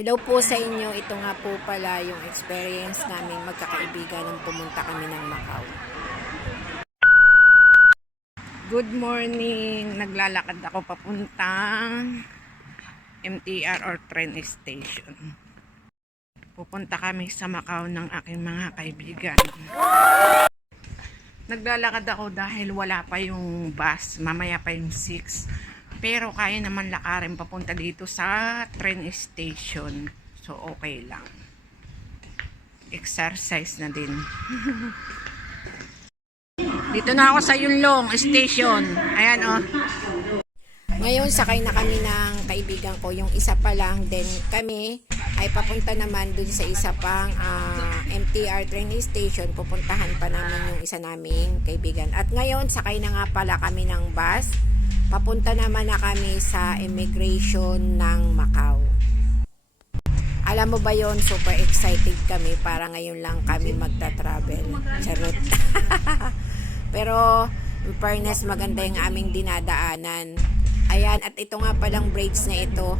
Hello po sa inyo. Ito nga po pala yung experience namin magkakaibigan nung pumunta kami ng Macau. Good morning. Naglalakad ako papuntang MTR or train station. Pupunta kami sa Macau ng aking mga kaibigan. Naglalakad ako dahil wala pa yung bus. Mamaya pa yung 6. Pero kaya naman lakarin papunta dito sa train station. So okay lang. Exercise na din. Dito na ako sa Yunlong Station. Ayan oh. Ngayon sakay na kami ng kaibigan ko. Yung isa pa lang. Then kami ay papunta naman dun sa isa pang MTR train station. Pupuntahan pa namin yung isa naming kaibigan. At ngayon sakay na nga pala kami ng bus. Papunta naman na kami sa immigration ng Macau. Alam mo ba yon, super excited kami para ngayon lang kami magta-travel. Charot. Pero in fairness, maganda yung aming dinadaanan. Ayan, at ito nga palang bridge na ito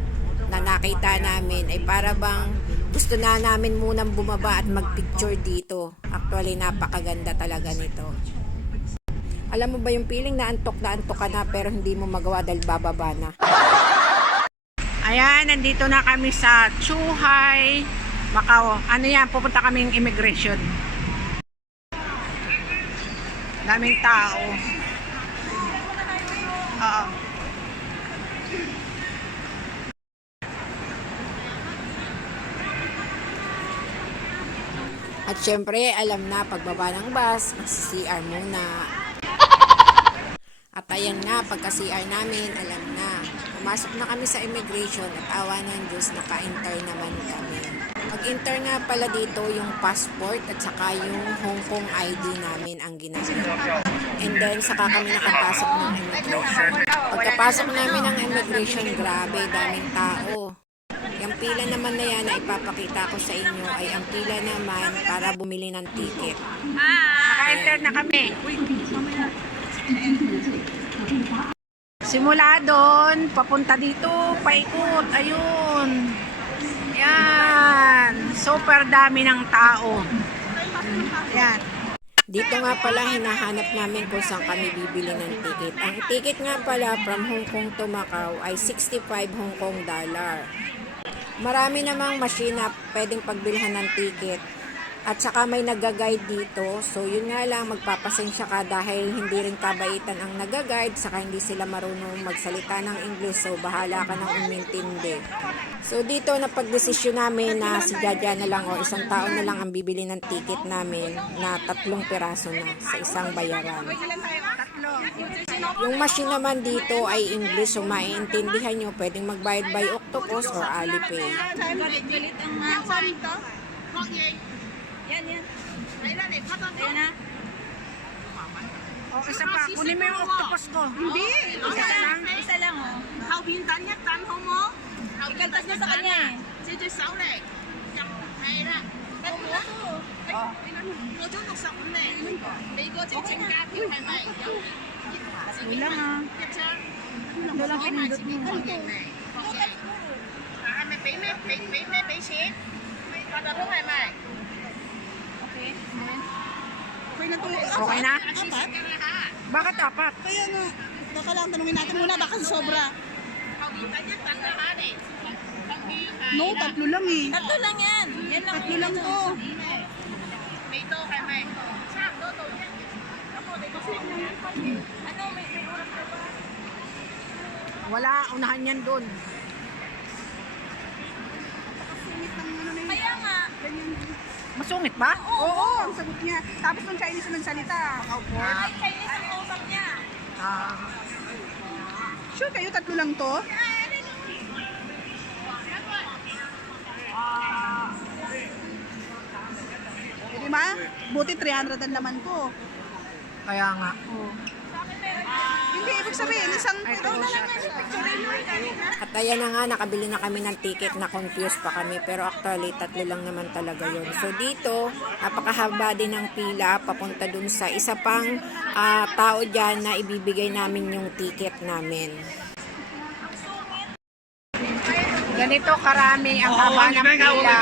na nakita namin ay para bang gusto na namin munang bumaba at magpicture dito. Actually, napakaganda talaga nito. Alam mo ba yung feeling na antok ka na pero hindi mo magawa dahil bababa na. Ayan, nandito na kami sa Zhuhai, Macau. Ano yan, pupunta kaming immigration. Daming tao. Oo. At syempre, alam na, pagbaba ng bus, mag-CR muna. At ayan nga, pagka-CR namin, alam na. Pumasok na kami sa immigration at awa ng Diyos, naka-enter naman kami. Pag-enter nga pala dito yung passport at saka yung Hong Kong ID namin ang ginamit. And then, saka kami nakapasok ng immigration. Pagkapasok namin ng immigration, grabe, daming tao. Yung pila naman na yan na ipapakita ko sa inyo ay ang pila naman para bumili ng ticket. Naka-enter na kami. Simula doon, papunta dito, paikot, ayun. Yan, super dami ng tao. Yan. Dito nga pala hinahanap namin kung saan kami bibili ng ticket. Ang ticket nga pala from Hong Kong to Macau ay 65 Hong Kong dollar. Marami namang machine na pwedeng pagbilhan ng ticket. At saka may nag-guide dito. So yun nga lang, magpapasensya ka dahil hindi rin kabaitan ang nag-guide. Saka hindi sila marunong magsalita ng English. So bahala ka nang umintindi. So dito napag-desisyon namin na si Jaja na lang o isang tao na lang ang bibili ng ticket namin na 3 piraso na sa isang bayaran. Yung machine naman dito ay English. So maiintindihan nyo, pwedeng magbayad by Octopus or Alipay. Yan. Ayan na. Oh, isa pa. Kunin mo yung octopus ko. Hindi. Isa lang oh. Hậu biên tấn nhất tấn không mố. Ikaltas niya sa kanya eh. Chứ chứ sáu này. Hay đó. Không mố. Cô chú được sống này. Mấy cô chính chính ca kiểu hay mày. Wala nga. Wala lang pinindot mo. Mày bị shit. Còn đó mày mày. Okay na? Bakit apat? Kaya nga, baka lang tanungin natin muna, baka sobra. No, 3 lang eh. 3 lang yan. Yan lang. 3 lang to. Ano, may oras ka ba? Wala, unahan yan dun. Kaya nga. Masungit ba? Oo, ang sagot niya. Tapos nung Chinese na nagsalita, Macau-port. Ay, Chinese ang utak niya. Sure kayo, 3 lang to? Di ba? Buti 300 ang laman ko. Kaya nga. Hindi, ibig sabihin, isang At ayan na nga, nakabili na kami ng ticket, na confused pa kami. Pero actually, 3 lang naman talaga yun. So dito, napakahaba din ng pila, papunta dun sa isa pang tao dyan na ibibigay namin yung ticket namin. Ganito karami ang haba ng pila.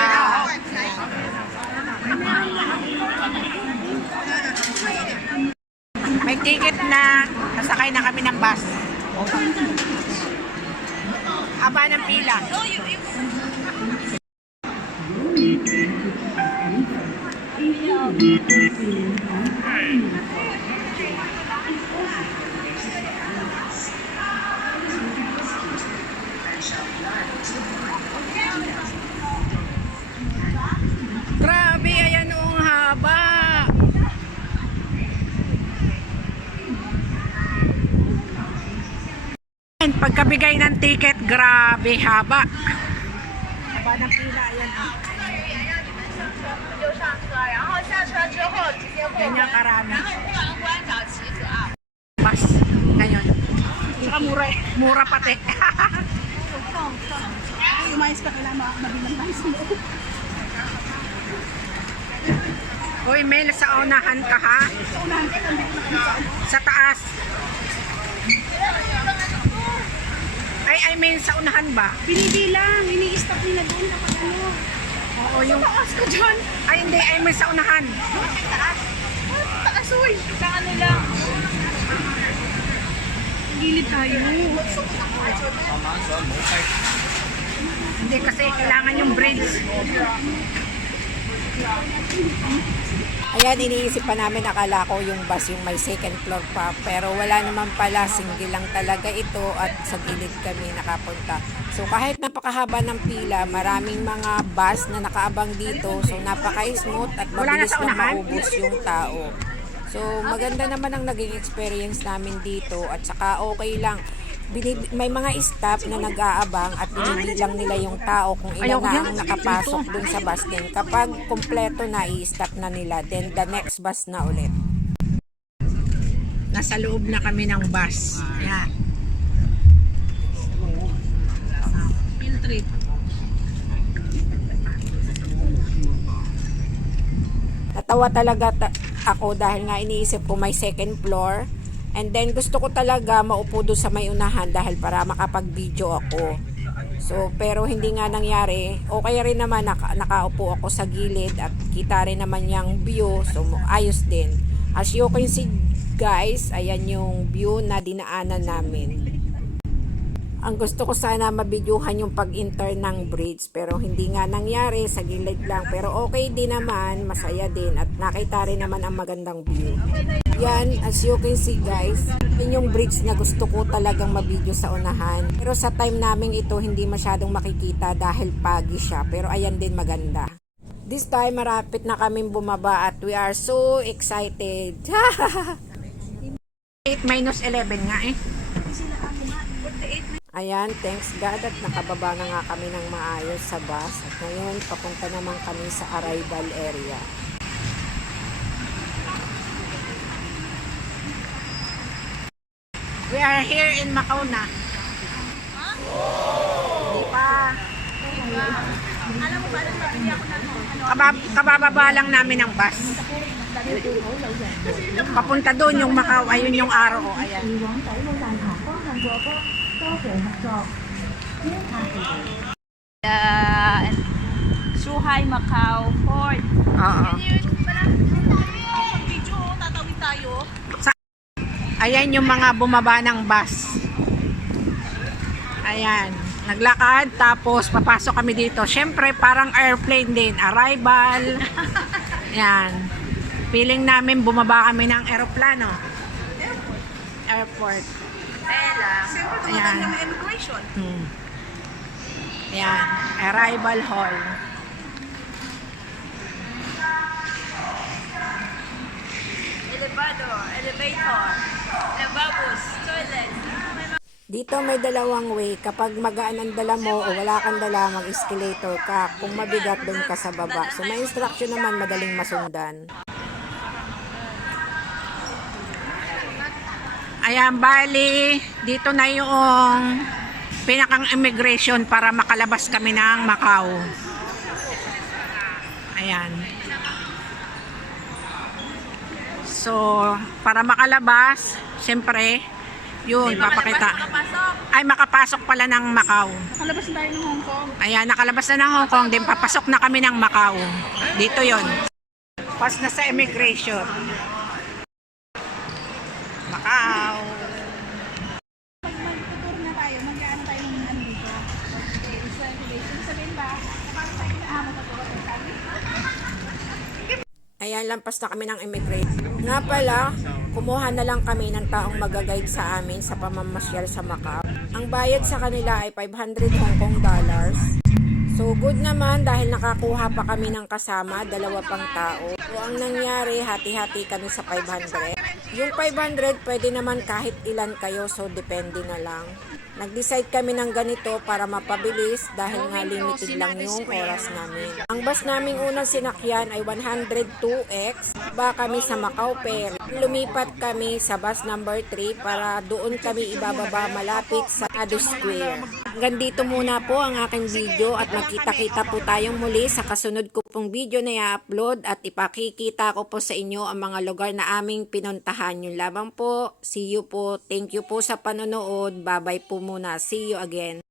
May ticket na, nasakay na kami ng bus. Haba ng pila. Grabe, ayan ang haba. Pagkabigay ng ticket, grabe haba. Haba ng pila, ayan. Ganyan karami. Bus, ngayon. Saka mura eh. Mura pati. Umayos ka, kailangan mabilang tayo sa loob. Uy, Mel, sa unahan ka ha? Sa unahan ka, nandito na kami sa ano. Sa taas. I mean, sa unahan ba? Binibilang, ini-stop nila doon kapag ano. Oo, yung... Taas ka dyan. Ay, hindi. I mean, sa unahan. Taas, uy. Sa ano lang. Gilid tayo. Hindi, kasi kailangan yung bridge. Ayan, iniisip pa namin, akala ko yung bus yung may second floor pa, pero wala naman pala, single lang talaga ito at sa gilid kami nakapunta. So kahit napakahaba ng pila, maraming mga bus na nakaabang dito, so napaka-smooth at mabilis na maubos yung tao. So maganda naman ang naging experience namin dito at saka okay lang. May mga staff na nag-aabang at binibilang nila yung tao kung ilan na ang nakapasok dun sa bus din. Kapag kumpleto na, i-stop na nila. Then the next bus na ulit. Nasa loob na kami ng bus. Yan. Field trip. Natawa talaga ako dahil nga iniisip ko may second floor. And then gusto ko talaga maupo doon sa may unahan dahil para makapag-video ako. So pero hindi nga nangyari. Okay rin naman nakaupo ako sa gilid at kita rin naman yung view. So ayos din. As you can see guys, ayan yung view na dinaanan namin. Ang gusto ko sana mabidyuhan yung pag-enter ng bridge pero hindi nga nangyari, sa gilid lang. Pero okay din naman, masaya din at nakita rin naman ang magandang view. Yan, as you can see guys, yun yung bridge na gusto ko talagang mabidyo sa unahan. Pero sa time namin ito, hindi masyadong makikita dahil pagi siya. Pero ayan din maganda. This time, marapit na kaming bumaba at we are so excited. 8 minus 11 nga eh. Ayan, thanks God at nakababa na nga kami ng maayos sa bus. At ngayon, papunta naman kami sa arrival area. We are here in Macau na. Hindi pa. Alam mo ba, nabili ako ng Kabababa lang namin ng bus. Papunta doon yung Macau. Ayun yung araw. Ayan. Zhuhai Macau Port. Oo. Video, tatawid tayo. Ayan yung mga bumaba ng bus. Ayan. Naglakad, tapos papasok kami dito. Siyempre, parang airplane din. Arrival. Ayan. Feeling namin bumaba kami ng aeroplano. Airport. Siyempre, tumatang ng immigration. Ayan. Arrival hall. Elevator, lavabos, toilet. Dito may dalawang way. Kapag magaan ang dala mo o wala kang dala, mag-escalator ka. Kung mabigat, doon ka sa baba. So may instruction naman, madaling masundan. Ayan, bali, dito na yung pinakang immigration para makalabas kami ng Macau. Ayan. So, para makalabas, siyempre, Yun, papakita. Makapasok. Ay, makapasok pala ng Macau. Nakalabas na tayo ng Hong Kong. Ayan, nakalabas na ng Hong Kong, din papasok na kami ng Macau. Dito yon. Pas na sa immigration. Macau. Pag mag-tour na tayo, mag-ano tayo ng ano dito. Reservation. Sabihin ba, paano tayo magpapagawa ng sabi? Ayan, lampas na kami ng immigration. Nga pala, kumuha na lang kami ng taong mag-guide sa amin sa pamamasyal sa Macau. Ang bayad sa kanila ay 500 Hong Kong dollars. So good naman dahil nakakuha pa kami ng kasama, 2 pang tao. So ang nangyari, hati-hati kami sa 500. Yung 500 pwede naman kahit ilan kayo, so depende na lang. Nag-decide kami ng ganito para mapabilis dahil nga limited lang yung oras namin. Ang bus naming unang sinakyan ay 102X. Ba kami sa Macau Ferry. Lumipat kami sa bus number 3 para doon kami ibababa malapit sa Ado Square. Hanggang dito muna po ang aking video at magkita-kita po tayong muli sa kasunod ko pong video na i-upload at ipakikita ko po sa inyo ang mga lugar na aming pinuntahan. Yung labang po, see you po. Thank you po sa panonood. Bye-bye po muna. See you again.